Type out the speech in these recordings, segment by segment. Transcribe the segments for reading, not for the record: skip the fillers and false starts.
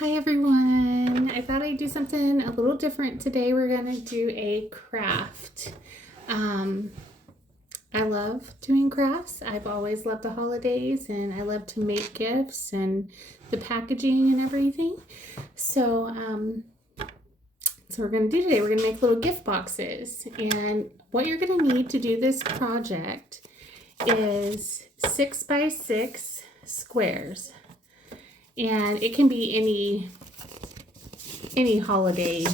Hi everyone! I thought I'd do something a little different today. We're going to do a craft. Um, I love doing crafts. I've always loved the holidays and I love to make gifts and the packaging and everything. So we're going to do today, we're going to make little gift boxes. And what you're going to need to do this project is 6x6 squares. And it can be any holiday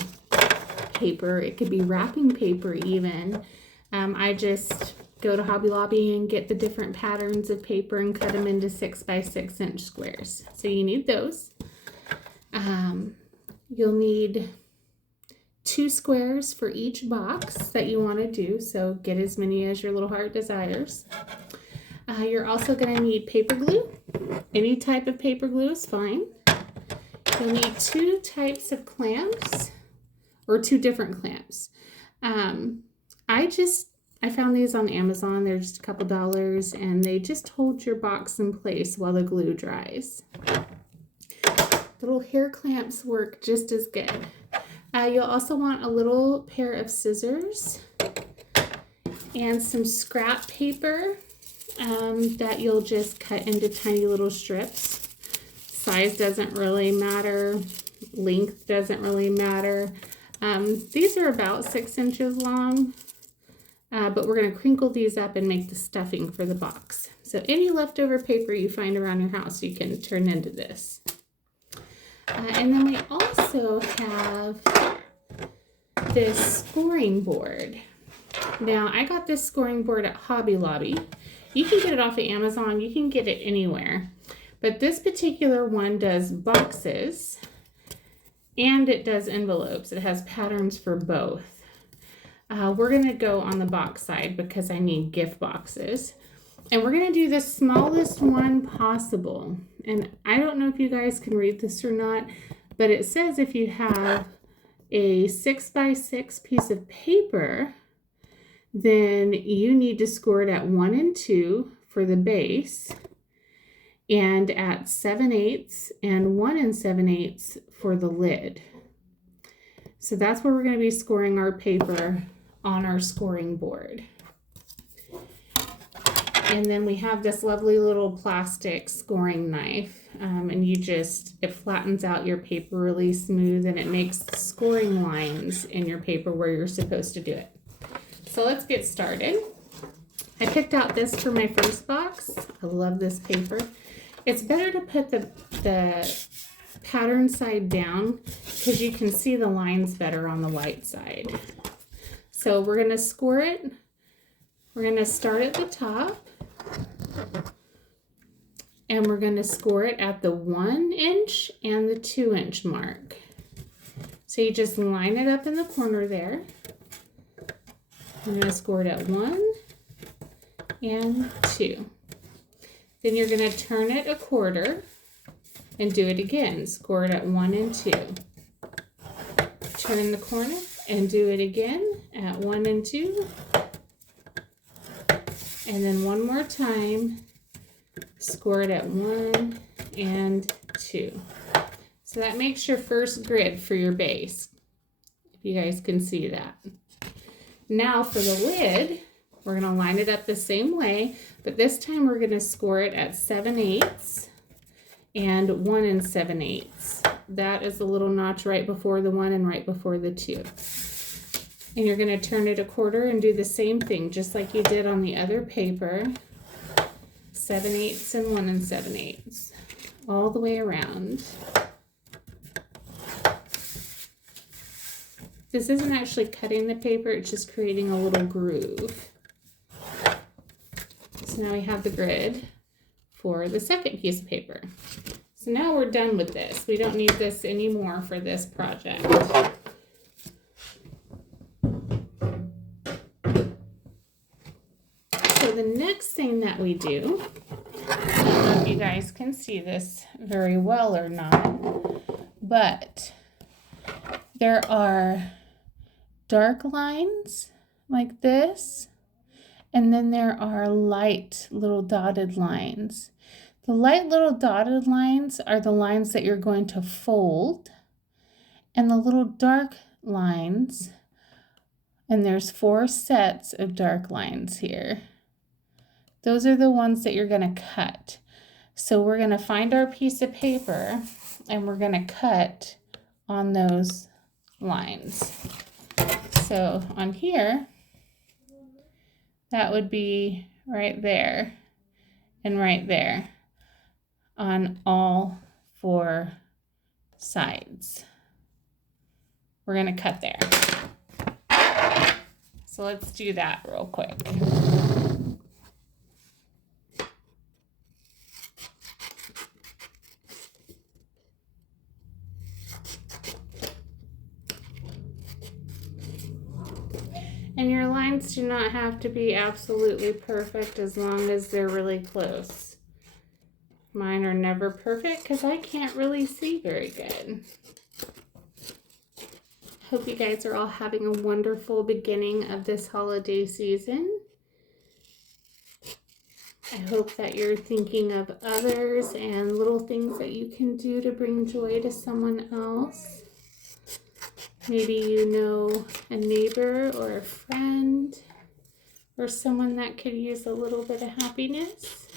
paper. It could be wrapping paper even. I just go to Hobby Lobby and get the different patterns of paper and cut them into 6x6 squares. So you need those. You'll need 2 squares for each box that you want to do. So get as many as your little heart desires. You're also going to need paper glue. Any type of paper glue is fine. You'll need 2 types of clamps, or 2 different clamps. I found these on Amazon. They're just a couple dollars, and they just hold your box in place while the glue dries. Little hair clamps work just as good. You'll also want a little pair of scissors and some scrap paper that you'll just cut into tiny little strips. Size doesn't really matter. Length doesn't really matter. These are about 6 inches long, but we're going to crinkle these up and make the stuffing for the box. So any leftover paper you find around your house, you can turn into this. And then we also have this scoring board. Now, I got this scoring board at Hobby Lobby. You can get it off of Amazon. You can get it anywhere. But this particular one does boxes and it does envelopes. It has patterns for both. We're going to go on the box side because I need gift boxes. And we're going to do the smallest one possible. And I don't know if you guys can read this or not, but it says if you have a 6x6 piece of paper, then you need to score it at 1 and 2 for the base, and at 7/8 and 1 7/8 for the lid. So that's where we're going to be scoring our paper on our scoring board. And then we have this lovely little plastic scoring knife, and it flattens out your paper really smooth, and it makes scoring lines in your paper where you're supposed to do it. So let's get started. I picked out this for my first box. I love this paper. It's better to put the pattern side down because you can see the lines better on the white side. So we're going to score it. We're going to start at the top. And we're going to score it at the 1 inch and the 2 inch mark. So you just line it up in the corner there. I'm going to score it at 1 and 2. Then you're going to turn it a quarter and do it again. Score it at 1 and 2. Turn the corner and do it again at 1 and 2. And then one more time, score it at 1 and 2. So that makes your first grid for your base, if you guys can see that. Now for the lid, we're going to line it up the same way, but this time we're going to score it at 7/8 and 1 7/8. That is the little notch right before the 1 and right before the 2. And you're going to turn it a quarter and do the same thing, just like you did on the other paper. 7/8 and 1 7/8, all the way around. This isn't actually cutting the paper, it's just creating a little groove. So now we have the grid for the second piece of paper. So now we're done with this. We don't need this anymore for this project. So the next thing that we do, I don't know if you guys can see this very well or not, but there are dark lines like this, and then there are light little dotted lines. The light little dotted lines are the lines that you're going to fold, and the little dark lines, and there's 4 sets of dark lines here. Those are the ones that you're going to cut. So we're going to find our piece of paper and we're going to cut on those lines. So on here, that would be right there and right there on all 4 sides. We're going to cut there. So let's do that real quick. And your lines do not have to be absolutely perfect as long as they're really close. Mine are never perfect because I can't really see very good. Hope you guys are all having a wonderful beginning of this holiday season. I hope that you're thinking of others and little things that you can do to bring joy to someone else. Maybe you know a neighbor or a friend or someone that could use a little bit of happiness.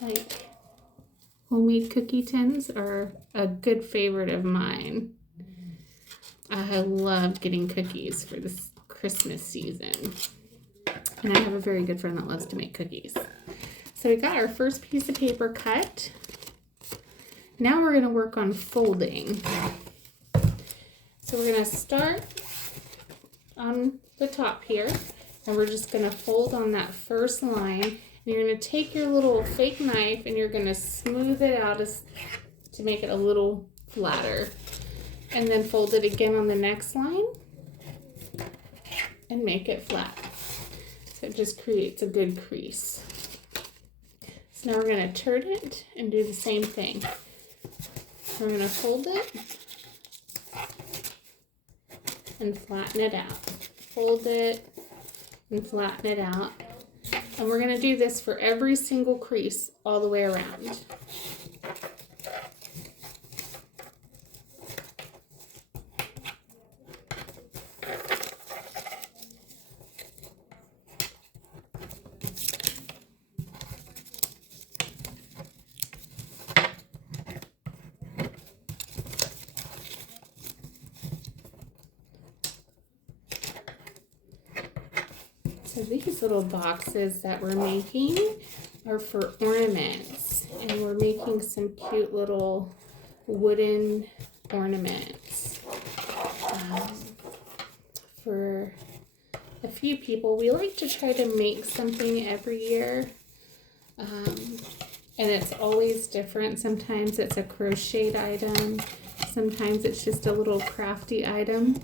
Like homemade cookie tins are a good favorite of mine. I love getting cookies for this Christmas season. And I have a very good friend that loves to make cookies. So we got our first piece of paper cut. Now we're going to work on folding. So we're going to start on the top here, and we're just going to fold on that first line. And you're going to take your little fake knife and you're going to smooth it out to make it a little flatter. And then fold it again on the next line and make it flat. So it just creates a good crease. So now we're going to turn it and do the same thing. We're going to fold it and flatten it out. Fold it and flatten it out. And we're going to do this for every single crease all the way around. So these little boxes that we're making are for ornaments, and we're making some cute little wooden ornaments. For a few people, we like to try to make something every year, and it's always different. Sometimes it's a crocheted item, sometimes it's just a little crafty item.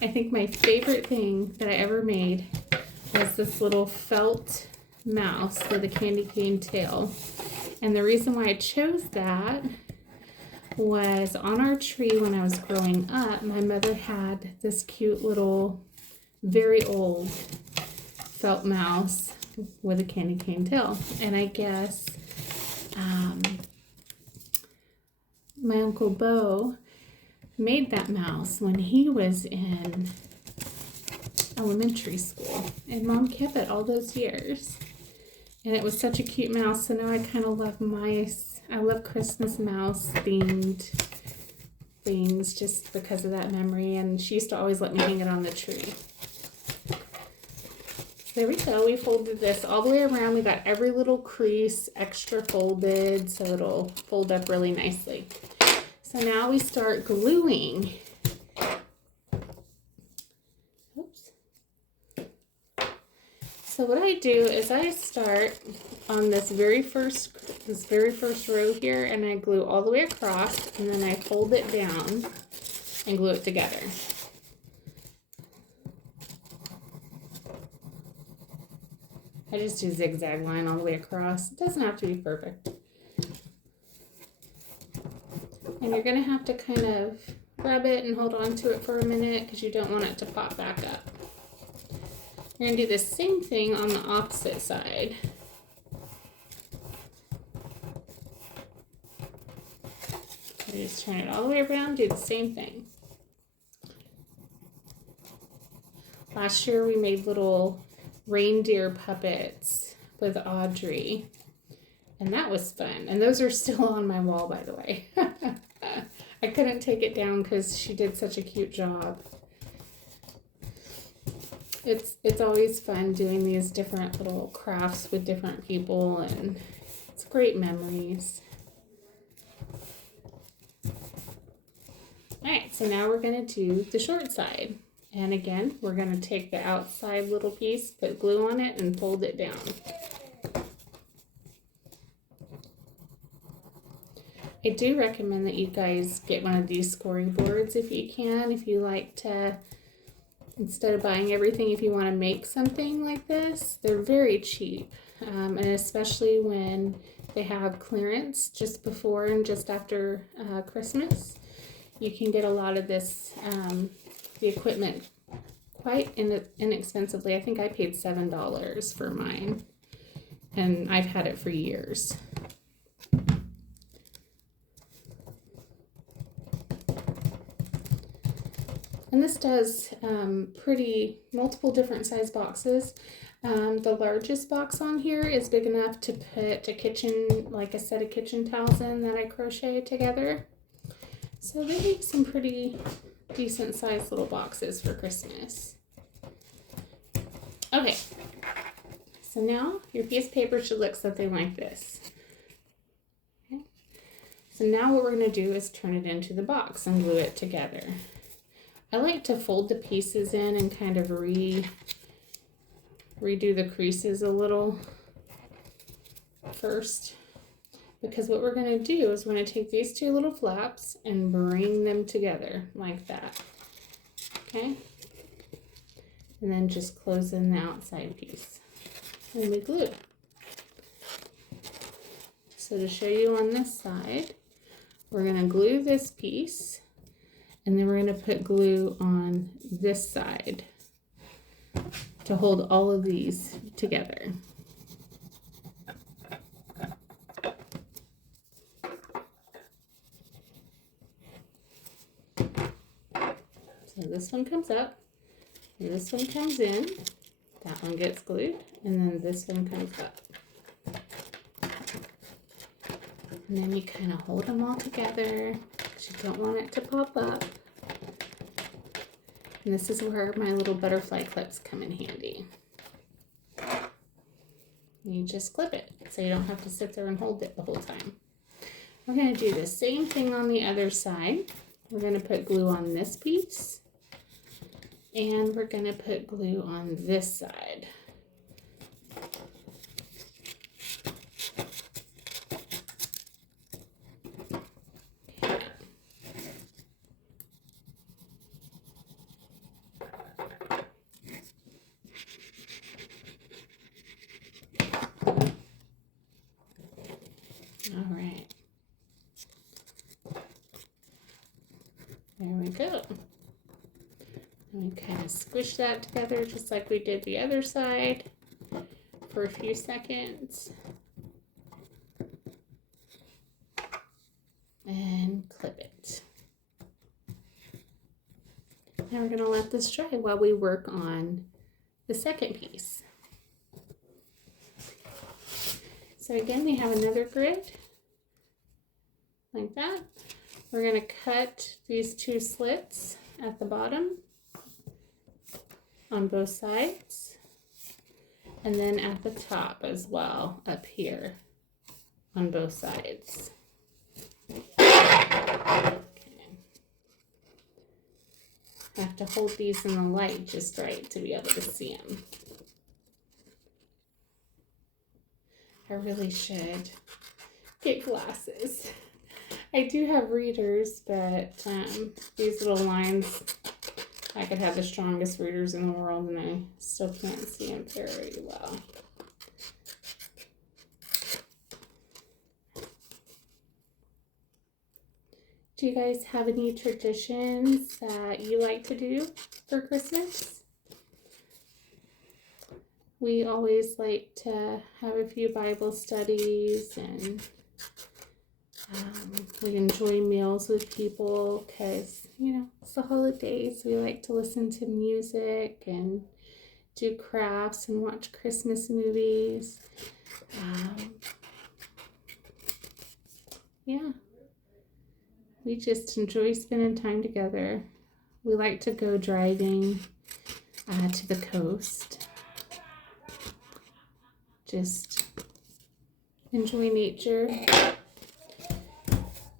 I think my favorite thing that I ever made was this little felt mouse with a candy cane tail. And the reason why I chose that was on our tree when I was growing up, my mother had this cute little, very old felt mouse with a candy cane tail. And I guess my Uncle Bo made that mouse when he was in elementary school, and Mom kept it all those years, and it was such a cute mouse. So now I kind of love mice. I love Christmas mouse themed things just because of that memory, and she used to always let me hang it on the tree. So there we go. We folded this all the way around. We got every little crease extra folded so it'll fold up really nicely. So now we start gluing. So what I do is I start on this very first row here, and I glue all the way across, and then I fold it down and glue it together. I just do a zigzag line all the way across. It doesn't have to be perfect. And you're going to have to kind of rub it and hold on to it for a minute because you don't want it to pop back up. We're going to do the same thing on the opposite side. You just turn it all the way around, do the same thing. Last year we made little reindeer puppets with Audrey, and that was fun. And those are still on my wall, by the way. I couldn't take it down because she did such a cute job. It's always fun doing these different little crafts with different people, and it's great memories. Alright, so now we're going to do the short side. And again, we're going to take the outside little piece, put glue on it, and fold it down. I do recommend that you guys get one of these scoring boards if you can, if you like to, instead of buying everything, if you want to make something like this. They're very cheap, and especially when they have clearance just before and just after Christmas. You can get a lot of this, the equipment, quite inexpensively. I think I paid $7 for mine, and I've had it for years. And this does multiple different size boxes. The largest box on here is big enough to put a kitchen, like a set of kitchen towels in that I crochet together. So they make some pretty decent sized little boxes for Christmas. Okay, so now your piece of paper should look something like this. Okay. So now what we're going to do is turn it into the box and glue it together. I like to fold the pieces in and kind of redo the creases a little first, because what we're going to do is we're going to take these two little flaps and bring them together like that. Okay? And then just close in the outside piece. And we glue. So to show you on this side, we're going to glue this piece, and then we're going to put glue on this side to hold all of these together. So this one comes up, and this one comes in, that one gets glued, and then this one comes up. And then you kind of hold them all together because you don't want it to pop up. And this is where my little butterfly clips come in handy. You just clip it so you don't have to sit there and hold it the whole time. We're going to do the same thing on the other side. We're going to put glue on this piece, and we're going to put glue on this side. All right. There we go. And we kind of squish that together just like we did the other side for a few seconds. And clip it. Now we're going to let this dry while we work on the second piece. So again, we have another grid like that. We're going to cut these two slits at the bottom on both sides, and then at the top as well up here on both sides. Okay. I have to hold these in the light just right to be able to see them. I really should get glasses. I do have readers, but these little lines, I could have the strongest readers in the world and I still can't see them very well. Do you guys have any traditions that you like to do for Christmas? We always like to have a few Bible studies and We enjoy meals with people because, you know, it's the holidays. We like to listen to music and do crafts and watch Christmas movies. Yeah, we just enjoy spending time together. We like to go driving to the coast. Just enjoy nature.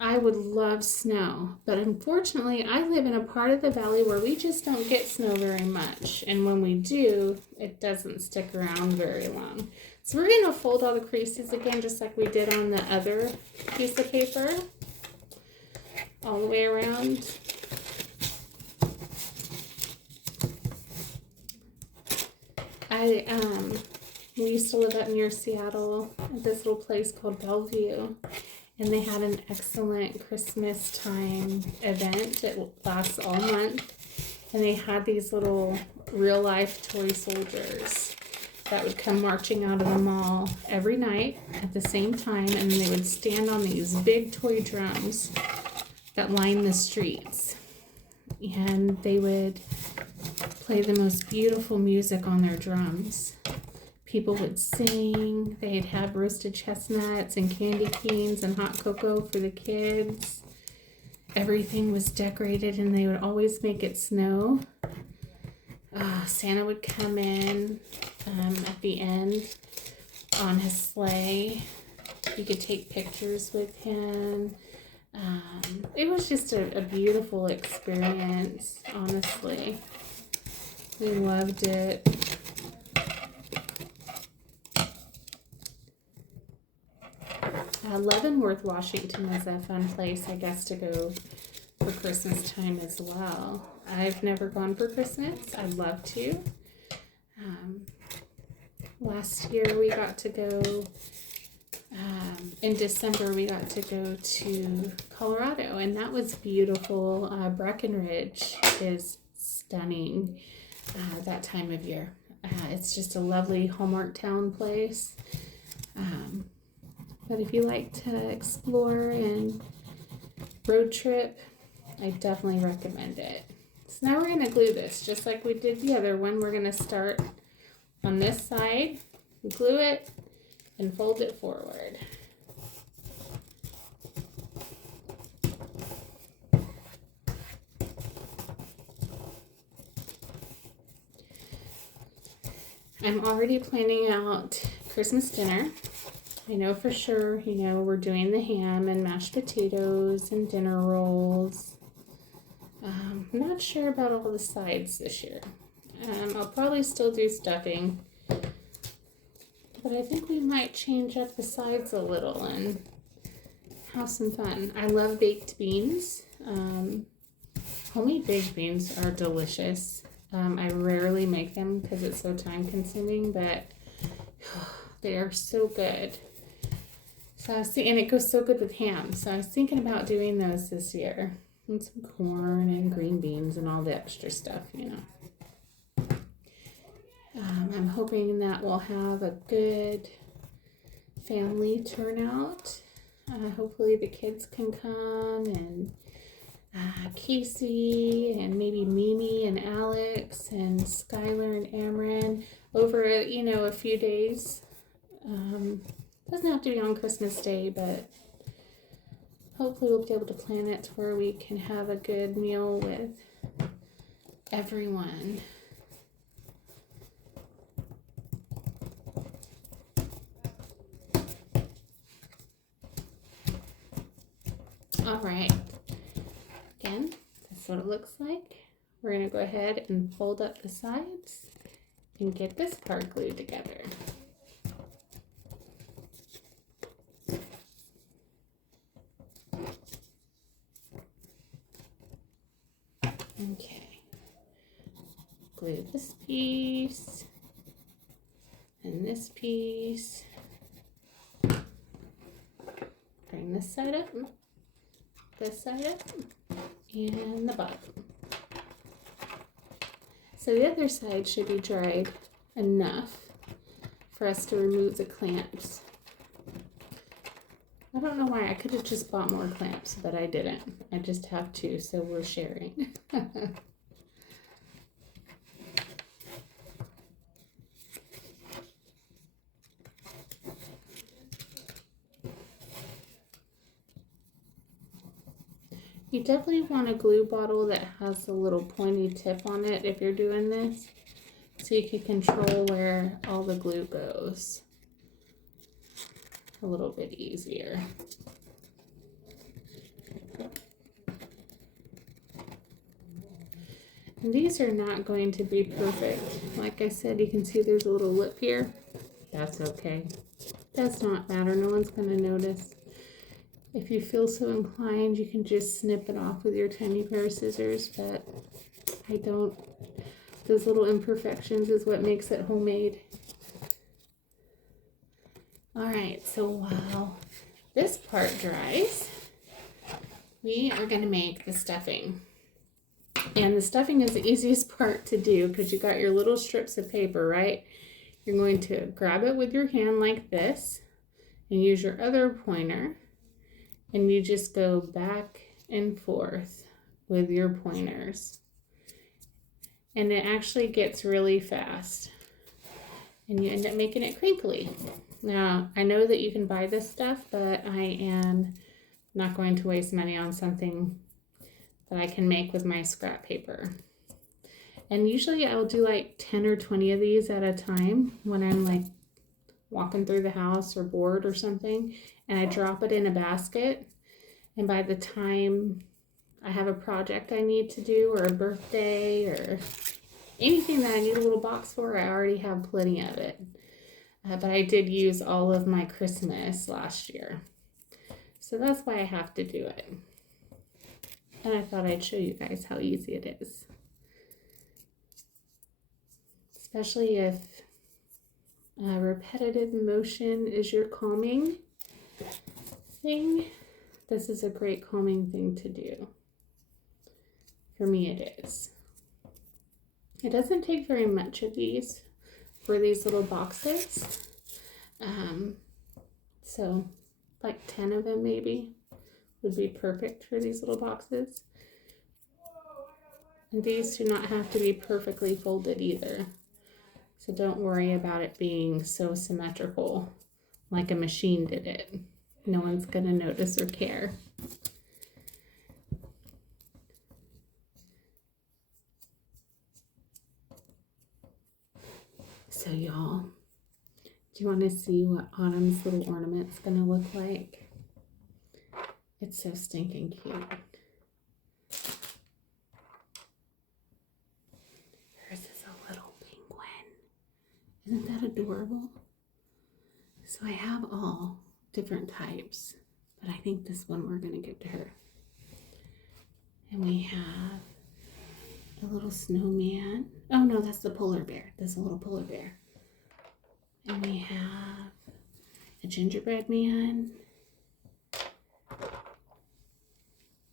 I would love snow, but unfortunately I live in a part of the valley where we just don't get snow very much, and when we do, it doesn't stick around very long. So we're going to fold all the creases again just like we did on the other piece of paper, all the way around. We used to live up near Seattle at this little place called Bellevue, and they had an excellent Christmas time event. It lasts all month, and they had these little real life toy soldiers that would come marching out of the mall every night at the same time, and they would stand on these big toy drums that line the streets, and they would play the most beautiful music on their drums. People would sing. They'd have roasted chestnuts and candy canes and hot cocoa for the kids. Everything was decorated, and they would always make it snow. Santa would come in at the end on his sleigh. You could take pictures with him. It was just a beautiful experience, honestly. We loved it. Leavenworth, Washington is a fun place, I guess, to go for Christmas time as well. I've never gone for Christmas. I'd love to. Last year we got to go, in December we got to go to Colorado, and that was beautiful. Breckenridge is stunning that time of year. It's just a lovely Hallmark Town place. But if you like to explore and road trip, I definitely recommend it. So now we're going to glue this just like we did the other one. We're going to start on this side, glue it, and fold it forward. I'm already planning out Christmas dinner. I know for sure, you know, we're doing the ham and mashed potatoes and dinner rolls. I'm not sure about all the sides this year. I'll probably still do stuffing, but I think we might change up the sides a little and have some fun. I love baked beans. Homemade baked beans are delicious. I rarely make them because it's so time consuming, but they are so good. So and it goes so good with ham. So I was thinking about doing those this year. And some corn and green beans and all the extra stuff, you know. I'm hoping that we'll have a good family turnout. Hopefully the kids can come, and Casey and maybe Mimi and Alex and Skylar and Amron over, you know, a few days. Doesn't have to be on Christmas Day, but hopefully we'll be able to plan it to where we can have a good meal with everyone. All right. Again, that's what it looks like. We're going to go ahead and fold up the sides and get this part glued together. Okay, glue this piece and this piece. Bring this side up, and the bottom. So the other side should be dried enough for us to remove the clamps. I I don't know why. I could have just bought more clamps, but I didn't. I just have two, so we're sharing. You definitely want a glue bottle that has a little pointy tip on it if you're doing this, so you can control where all the glue goes a little bit easier. And these are not going to be perfect. Like I said, you can see there's a little lip here. That's okay. Does not matter. No one's going to notice. If you feel so inclined, you can just snip it off with your tiny pair of scissors, but I don't. Those little imperfections is what makes it homemade. All right, so while this part dries, we are going to make the stuffing. And the stuffing is the easiest part to do because you got your little strips of paper, right? You're going to grab it with your hand like this and use your other pointer. And you just go back and forth with your pointers. And it actually gets really fast. And you end up making it crinkly. Now, I know that you can buy this stuff, but I am not going to waste money on something that I can make with my scrap paper. And usually I'll do like 10 or 20 of these at a time when I'm like walking through the house or bored or something, and I drop it in a basket, and by the time I have a project I need to do or a birthday or anything that I need a little box for, I already have plenty of it. But I did use all of my Christmas last year, so that's why I have to do it. And I thought I'd show you guys how easy it is, especially if repetitive motion is your calming thing. This is a great calming thing to do. For me, it is. It doesn't take very much of these for these little boxes. So like 10 of them maybe would be perfect for these little boxes. And these do not have to be perfectly folded either. So don't worry about it being so symmetrical like a machine did it. No one's going to notice or care. So y'all, do you want to see what Autumn's little ornament's going to look like? It's so stinking cute. Hers is a little penguin. Isn't that adorable? So I have all different types, but I think this one we're going to give to her. And we have a little snowman. Oh no, that's the polar bear. That's a little polar bear. And we have a gingerbread man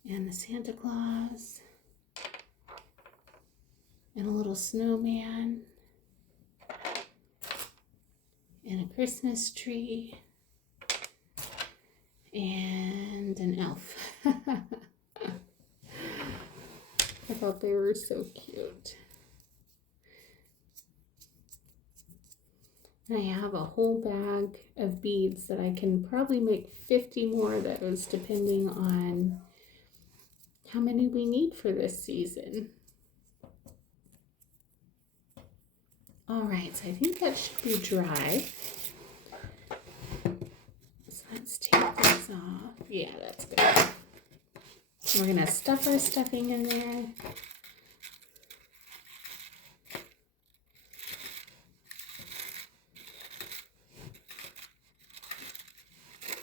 and the Santa Claus and a little snowman and a Christmas tree and an elf. I thought they were so cute. And I have a whole bag of beads that I can probably make 50 more of those depending on how many we need for this season. All right, so I think that should be dry. So let's take this off. Yeah, that's good. We're gonna stuff our stuffing in there.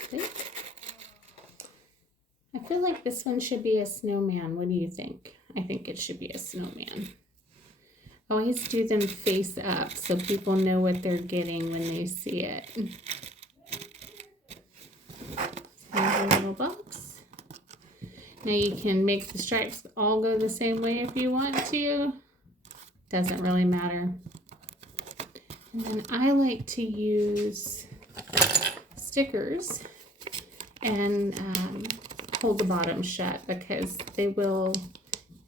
Okay. I feel like this one should be a snowman. What do you think? I think it should be a snowman. Always do them face up so people know what they're getting when they see it. Here's a little box. Now you can make the stripes all go the same way if you want to. Doesn't really matter. And then I like to use stickers. and hold the bottom shut, because they will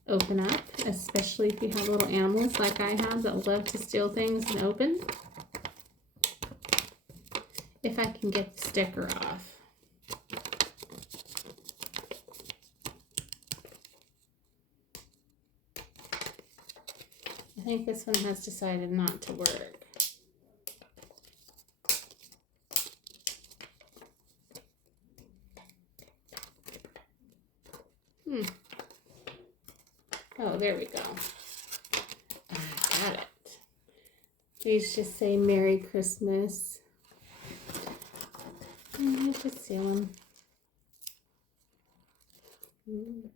open up, especially if you have little animals like I have that love to steal things and open. If I can get the sticker off. I think this one has decided not to work. Oh, there we go. I got it. These just say Merry Christmas. And I just seal them. You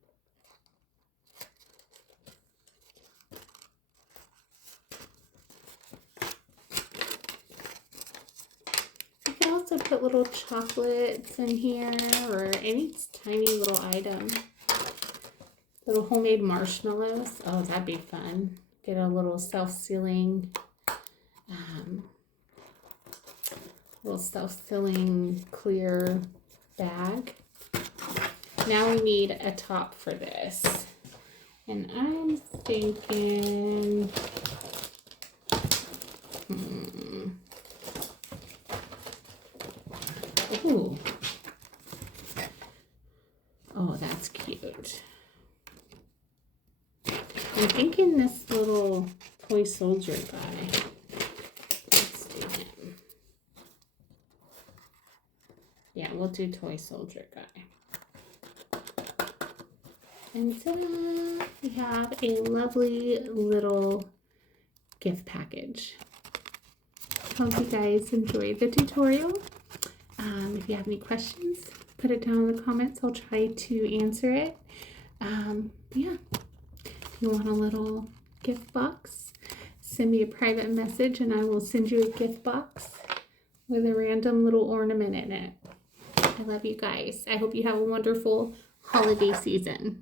can also put little chocolates in here, or any tiny little item. Little homemade marshmallows. Oh, that'd be fun. Get a little self-sealing, clear bag. Now we need a top for this. And I'm thinking, ooh. Oh, that's cute. I'm thinking this little toy soldier guy. Let's do him. Yeah, we'll do toy soldier guy. And ta-da! We have a lovely little gift package. Hope you guys enjoyed the tutorial. If you have any questions, put it down in the comments. I'll try to answer it. Yeah. If you want a little gift box, send me a private message and I will send you a gift box with a random little ornament in it. I love you guys. I hope you have a wonderful holiday season.